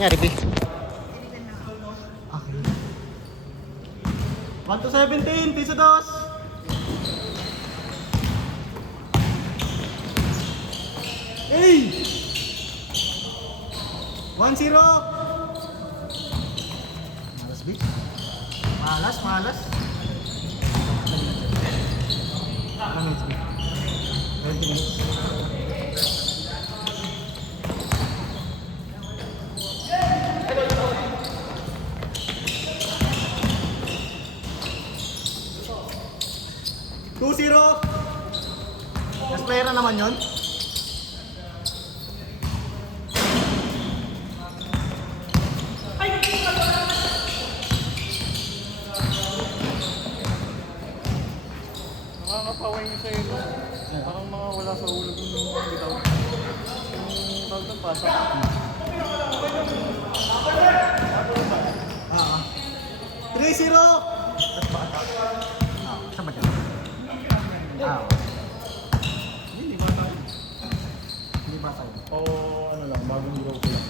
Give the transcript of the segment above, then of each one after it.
Nangyari, B. Okay. 1 to 17, piso dos. Hey! 1-0. Malas, B. Malas, malas. Ano minutes, B? 20 minutes. Two zero. Mas player na naman yun. Nakakapaway niyo sa'yo, no? Parang mga wala sa ulo kung bitaw. Yung tawag ng pasa. Ah. 3-0. Saan ba dyan? Hindi ba tayo? Hindi ba sa'yo? O ano lang, bagong grupo lang.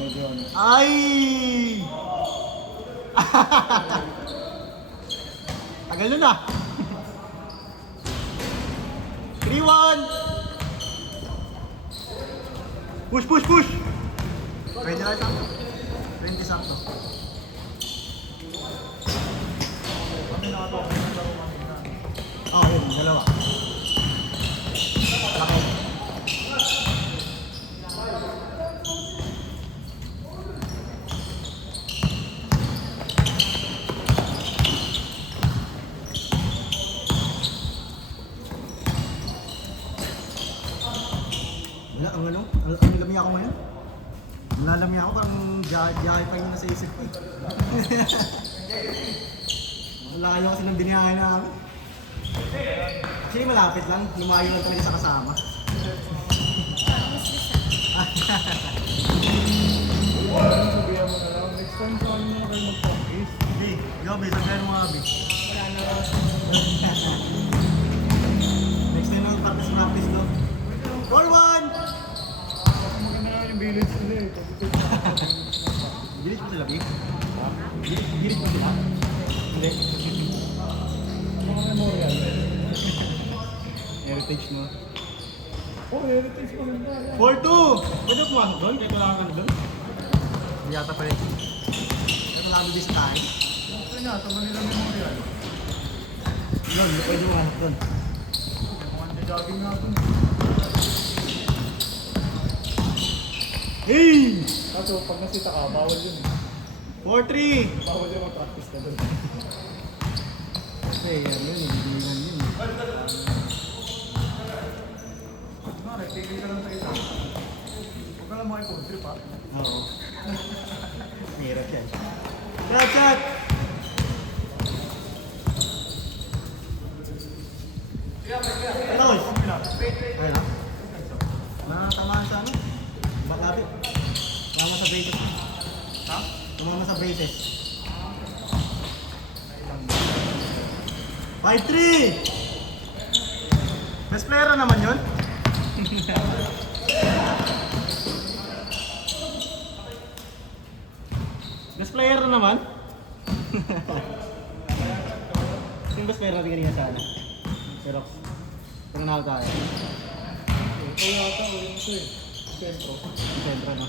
Medyo ano. Ay! Tagal nun ah. 3-1. Push, push, push. Pwede na ito. 20 sakto. Kami nakatawag na laro kami na. Oo, yun. Dalawa. Laki. Wala, ang ano? Ang lamig ako ngayon. Nalamig ako, parang jahay pa yung nasa isip ko eh. Layo kasi ng biniyahe na kami. Actually malapit lang, lumayo lang talaga sa kasama. Sabihan mo na lang, next time saan mo na kayo mag-practice? Hindi, gabi, sabihan mo mga bi. Wala na. Next time lang practice no? 4-1! Maganda nga yung village nila eh. Gilit mo sila, bi? Gilit mo sila? Hindi. Mga memorial. Heritage mo. Oh, heritage maganda. 4-2! Pwede pumasok doon? Kahit wala kang doon? Hindi yata pa rin. Kahit wala kang bisitahin. Ito nga, sa Manila Memorial. Yun, pwede pumasok doon. Mga jogging nga ito. Hey! Kaso pag nasita ka, bawal yun. 4-3! Bawal yun mag-practice ka doon. Kasi ano yun, nagigilingan yun. Mare, tigil ka lang sa isa. Huwag ka lang makipag-trip ha. Oo. Hirap yan. Shot, shot! Tapos! Ay lang. Natamaan sa ano? Bakabi. Tumama sa braces. Ha? Tumama sa braces. 5-3! Best player na naman yun? Best player na naman? Yung best player natin kanina sa ano? Pero, pananalo tayo. Ito yata, o yung ito eh. Sentro. Sentro, no?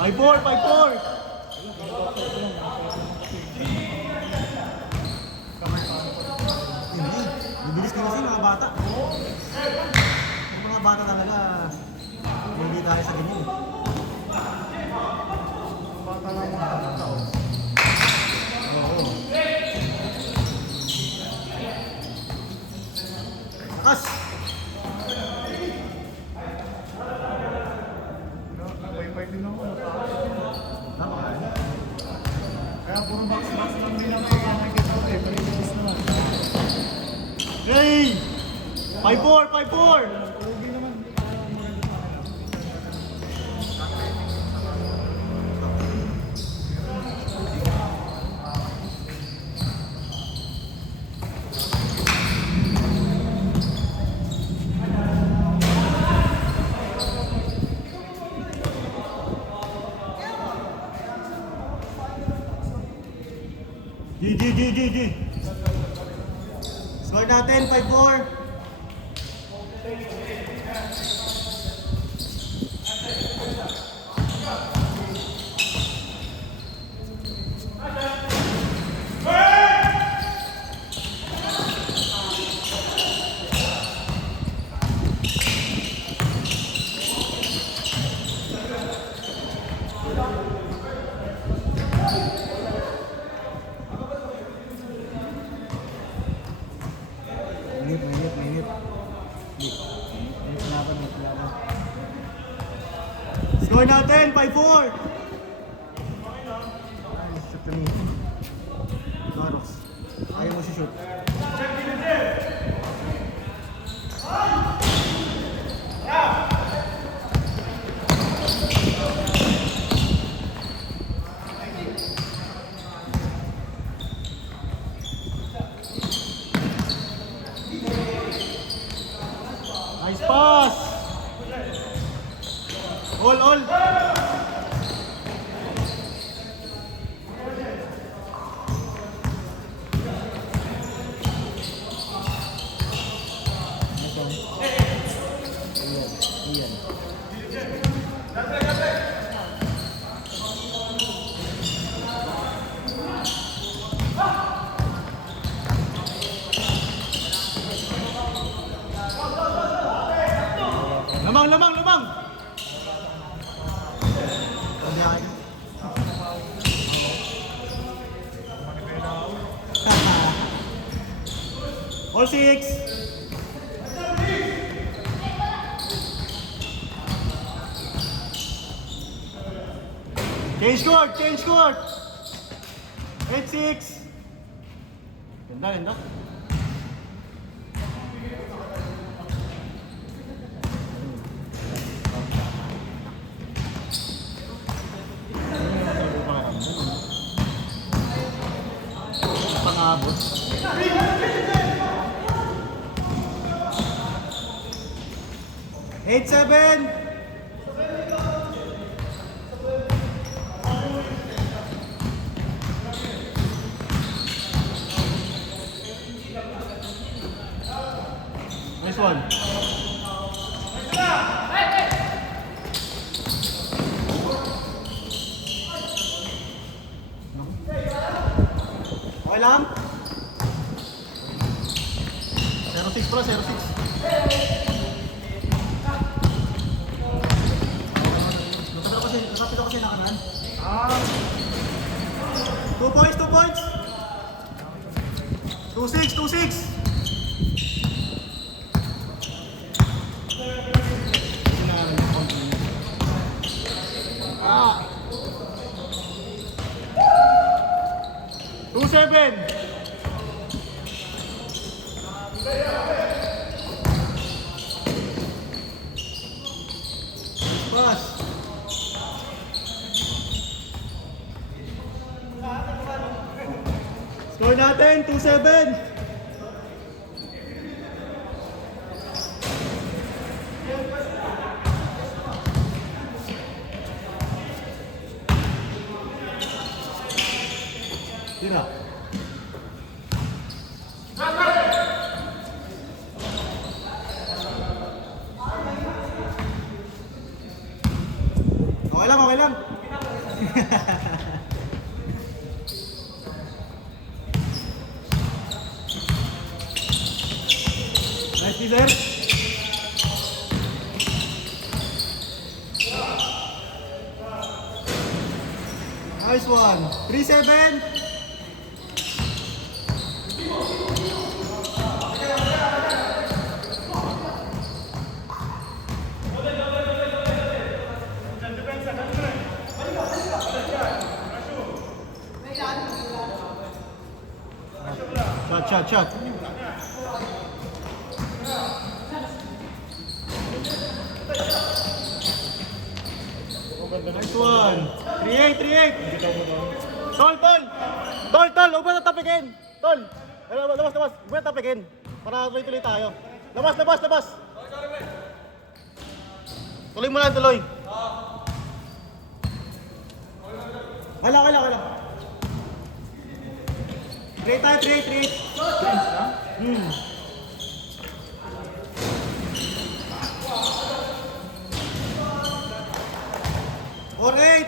5-4! 5-4! Hindi. Bibilis din kasi mga bata. Yung mga bata talaga, hindi tayo sa ganyan. Bata lang mga taon. Oo. Takas! Nabay-bay din ako. Tama ka. Kaya puro box-box lang din ang nakikita ko eh. Palilis naman. Hey! 5-4! 5-4! Pogi naman. G. Score natin, 5-4. Minute. Minute laban. Score natin, 5-4. Ay, shoot na niya. Laros. Ayaw mo si shoot. Nice pass! All! Iyan. Lamang! All 6. Change court. 8-6. Ganda. Pangabot. 8-7. Nice one. Okay lang? 0-6 pro, 0-6. Nasapit ako kasi nakanan. 2 points. 2-6. Ah! 2-7. Pass. Score natin, 2-7. Tira. Okay lang. Nice teaser. Nice one. 3-7. Shot. Nice one. 3-8. Tol. Huwag mo na tapikin. Tol. Labas. Huwag mo na tapikin. Para tuloy tayo. Labas. Tuloy mo lang. Wala. Create tayo, create. Change na? Hmm. Or 8.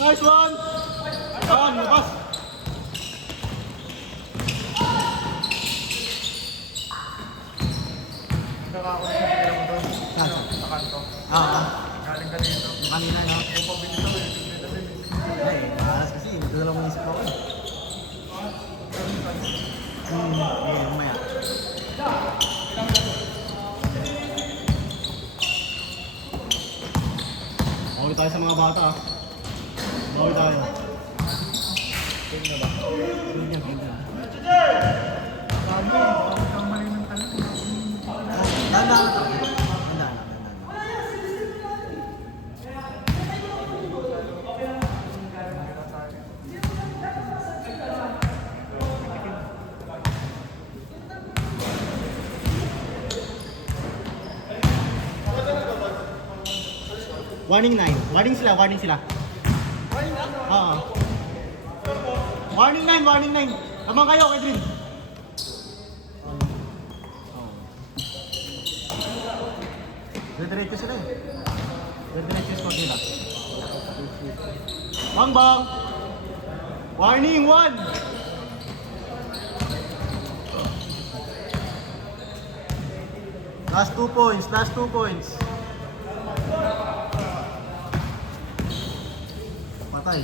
Nice one! Saan, labas! Nakakausap mo doon. Saan? Sa kanto. Ah, Galing ka dito. yung kanina, no? Yung pabili daw eh. Ay, malas kasi. Ito lang mong isip ako. Okay, mamaya. Bawi tayo sa mga bata, ah. Bawi tayo. Game na ba? Ganyan, ganyan. Sabi, baka magkamali ng talong. Tanda na to. Tanda na. Warning 9. Warning sila. Oo. Warning 9. Lamang kayo, Edwin. Diretso sila eh. Diretso yung score nila. Bang! Warning 1! Last 2 points. Patay.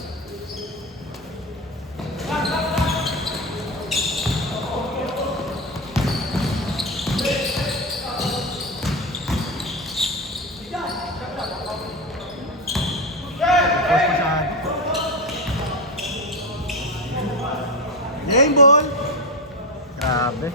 Game ball! Grabe.